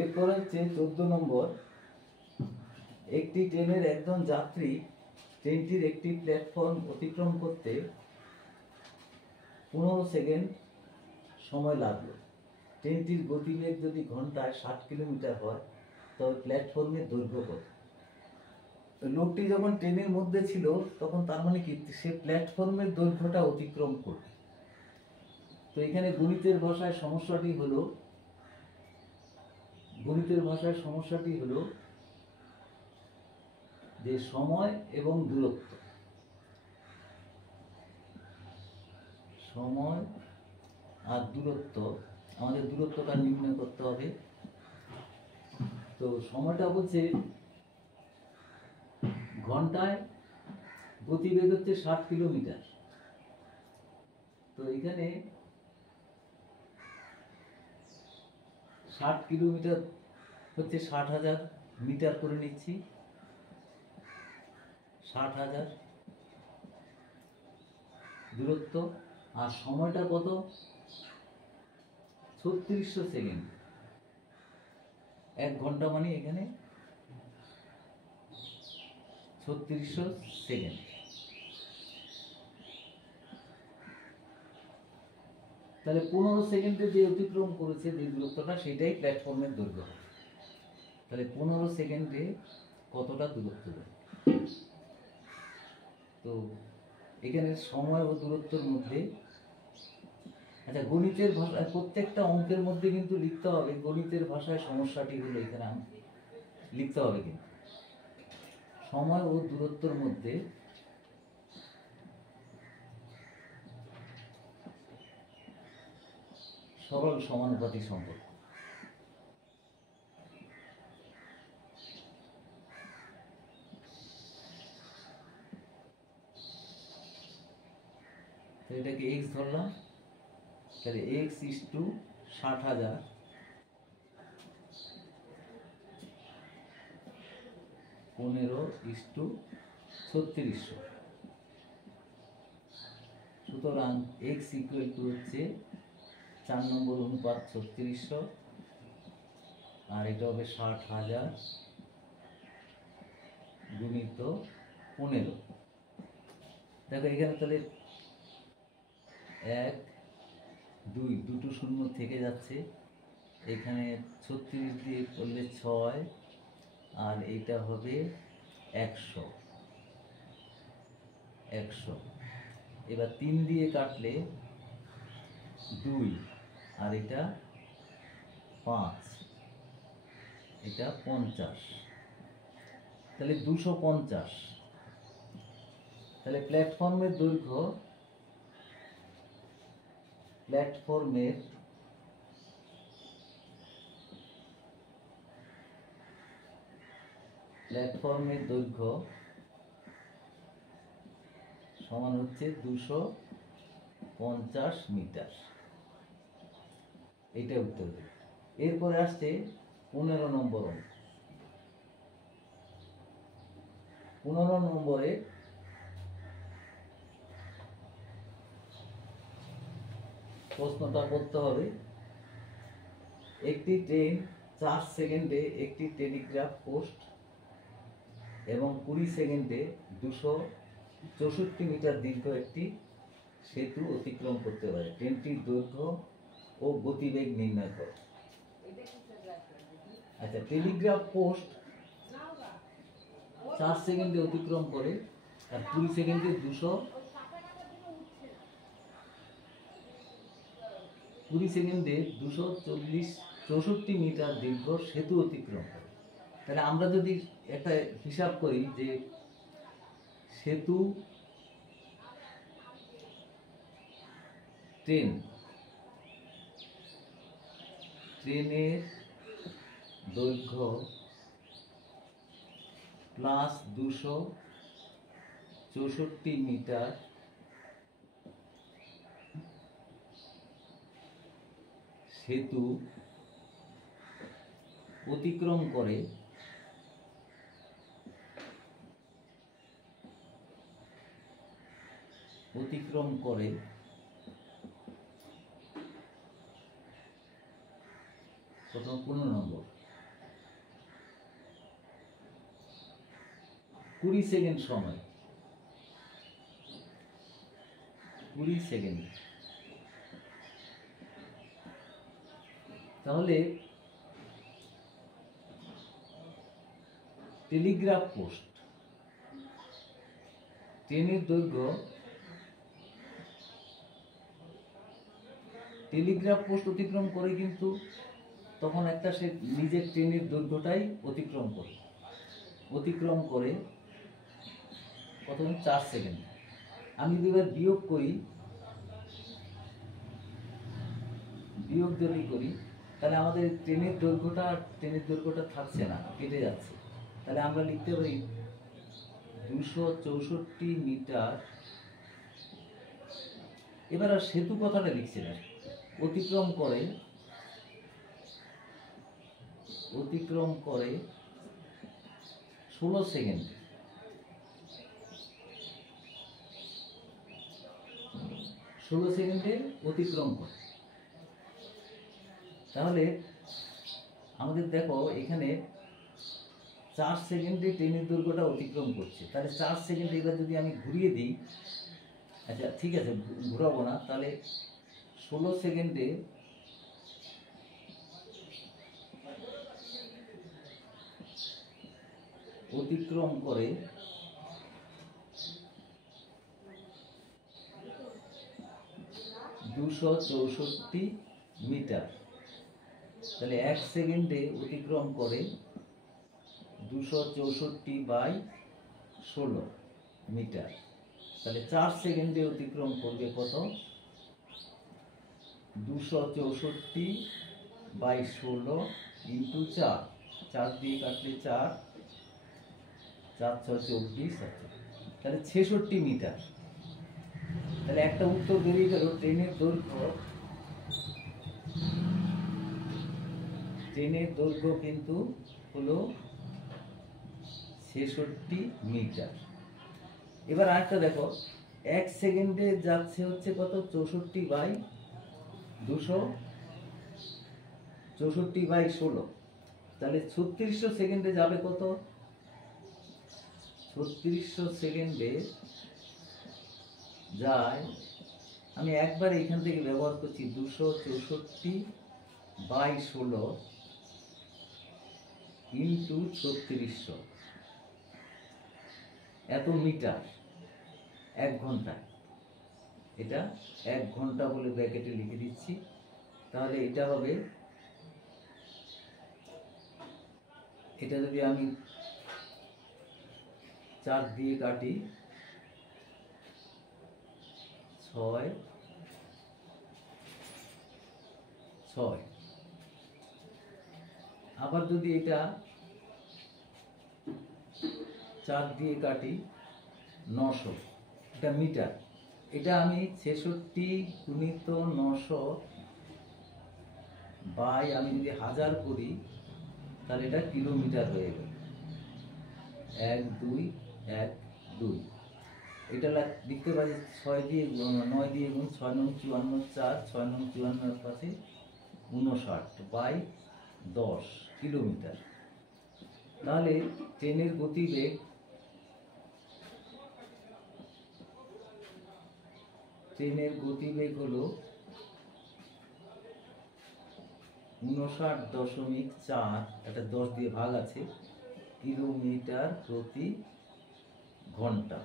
এরপর হচ্ছে 14 নম্বর। একটি ট্রেনের একজন যাত্রী ট্রেনটির একটি প্ল্যাটফর্ম অতিক্রম করতে 15 সেকেন্ড সময় লাগলো। ট্রেনটির গতিবেগ যদি ঘন্টায় 60 কিলোমিটার হয় তবে প্ল্যাটফর্মের দৈর্ঘ্য কত? লোকটি যখন ট্রেনের মধ্যে ছিল তখন তার মানে কি সে প্ল্যাটফর্মের দৈর্ঘ্যটা অতিক্রম করবে। তো এখানে গণিতের ভাষায় সমস্যাটি হলো যে সময় এবং দূরত্ব, সময় আর দূরত্ব, আমাদের দূরত্বটা নির্ণয় করতে হবে। তো সময়টা বলছে ঘন্টায় গতিবেগ হচ্ছে 60 কিলোমিটার। তো এখানে 60 কিলোমিটার হচ্ছে 60,000 মিটার করে নিচ্ছি, 60,000 দূরত্ব। আর সময়টা কত? 3600 সেকেন্ড। 1 ঘন্টা মানে এখানে 3600 সেকেন্ড। তাহলে 15 সেকেন্ডে যে অতিক্রম করেছে যে দূরত্বটা সেটাই প্ল্যাটফর্মের দৈর্ঘ্য। তাহলে 15 সেকেন্ডে কতটা দূরত্ব দেয়? তো এখানে সময় ও দূরত্বের মধ্যে, আচ্ছা গণিতের ভাষায় প্রত্যেকটা অঙ্কের মধ্যে কিন্তু লিখতে হবে, গণিতের ভাষায় সমস্যাটি হলো এখানে লিখতে হবে কিন্তু সময় ও দূরত্বের মধ্যে সরল সমানুপাতি সম্পর্ক। তো এটাকে x ধরলাম, তাহলে x is to 60,000 15 is to 3600। সুতরাং x ইকুয়াল টু হচ্ছে 4 নম্বর অনুপাত 3600, আর এটা হবে 60,000 গুণিত 15। দেখো এখানে তাহলে 1 2 দুটো শূন্য থেকে যাচ্ছে, এখানে 36 দিয়ে করলে 6, আর এইটা হবে 100। এবার 3 দিয়ে কাটলে 2, আর এটা 5, এটা 50, তাহলে 250। তাহলে প্ল্যাটফর্মের দৈর্ঘ্য, প্ল্যাটফর্মের দৈর্ঘ্য সমান হচ্ছে 250 মিটার। এইটা উত্তর। এরপরে আসছে 15 নম্বর। 15 নম্বরে প্রশ্নটা করতে হবে, একটি ট্রেন 4 সেকেন্ডে একটি টেলিগ্রাফ পোস্ট এবং 20 সেকেন্ডে 264 মিটার দীর্ঘ একটি সেতু অতিক্রম করতে পারে। ট্রেনটির দৈর্ঘ্য ও গতিবেগ নির্ণয় করো। আচ্ছা, টেলিগ্রাফ পোস্ট 4 সেকেন্ডে অতিক্রম করে, আর 20 সেকেন্ডে 264 মিটার দীর্ঘ সেতু অতিক্রম করে। তাহলে আমরা যদি একটা হিসাব করি যে ট্রেনের দৈর্ঘ্য প্লাস 264 মিটার সেতু অতিক্রম করে, প্রথম 15 নম্বর। 20 সেকেন্ড সময়, 20 সেকেন্ড। তাহলে টেলিগ্রাফ পোস্ট, ট্রেনের দৈর্ঘ্য, টেলিগ্রাফ পোস্ট অতিক্রম করে কিন্তু তখন একটা সে নিজের ট্রেনের দৈর্ঘ্যটাই অতিক্রম করে কত, 4 সেকেন্ড। আমি যদি এবার বিয়োগ যদি করি তাহলে আমাদের ট্রেনের দৈর্ঘ্যটা থাকছে না, কেটে যাচ্ছে। তাহলে আমরা লিখতে পারি 264 মিটার। এবার আর সেতু কথাটা লিখছি না, অতিক্রম করে 16 সেকেন্ড। 16 সেকেন্ডে অতিক্রম করে। তাহলে আমাদের দেখো এখানে 4 সেকেন্ডে ট্রেনের দৈর্ঘ্যটা অতিক্রম করছে। তাহলে 4 সেকেন্ডে এবার যদি আমি ঘুরিয়ে দিই, আচ্ছা ঠিক আছে ঘুরাবো না, তাহলে 16 সেকেন্ডে অতিক্রম করে 264 মিটার। তাহলে 1 সেকেন্ডে অতিক্রম করে 264/16 মিটার। তাহলে 4 সেকেন্ডে অতিক্রম করবে কত, 264/16 ইন্টু 4, 4 দিয়ে কাটলে 4, 4 × 24, তাহলে 66 মিটার। তাহলে একটা উত্তর বেরিয়ে গেল, ট্রেনের দৈর্ঘ্য কিন্তু হলো 66 মিটার। এবার আরেকটা দেখো, 1 সেকেন্ডে যাচ্ছে হচ্ছে কত, 64/16। তাহলে 3600 সেকেন্ডে যাবে কত, 3600 সেকেন্ডে যায়, আমি একবার এখান থেকে ব্যবহার করছি 264/16 ইন্টু 3600, এত মিটার 1 ঘন্টায়। এটা 1 ঘন্টা বলে ব্র্যাকেটে লিখে দিচ্ছি। তাহলে এটা হবে, এটা যদি আমি 4 দিয়ে কাটি, 6, 6। আবার যদি এটা 4 দিয়ে কাটি, 900, এটা মিটার। এটা আমি 66 গুণিত 900 বাই আমি যদি 1000 করি তাহলে এটা কিলোমিটার হয়ে গেল, 1 2 1 2। এটা লিখতে পারি 6 দিয়ে 9 দিয়ে গুণ, 6 9 54, 4 6 9 54 পাশে 59/10 কিলোমিটার। তাহলে ট্রেনের গতিবেগ হলো 59.4, এটা 10 দিয়ে ভাগ আছে, কিলোমিটার প্রতি ঘন্টা।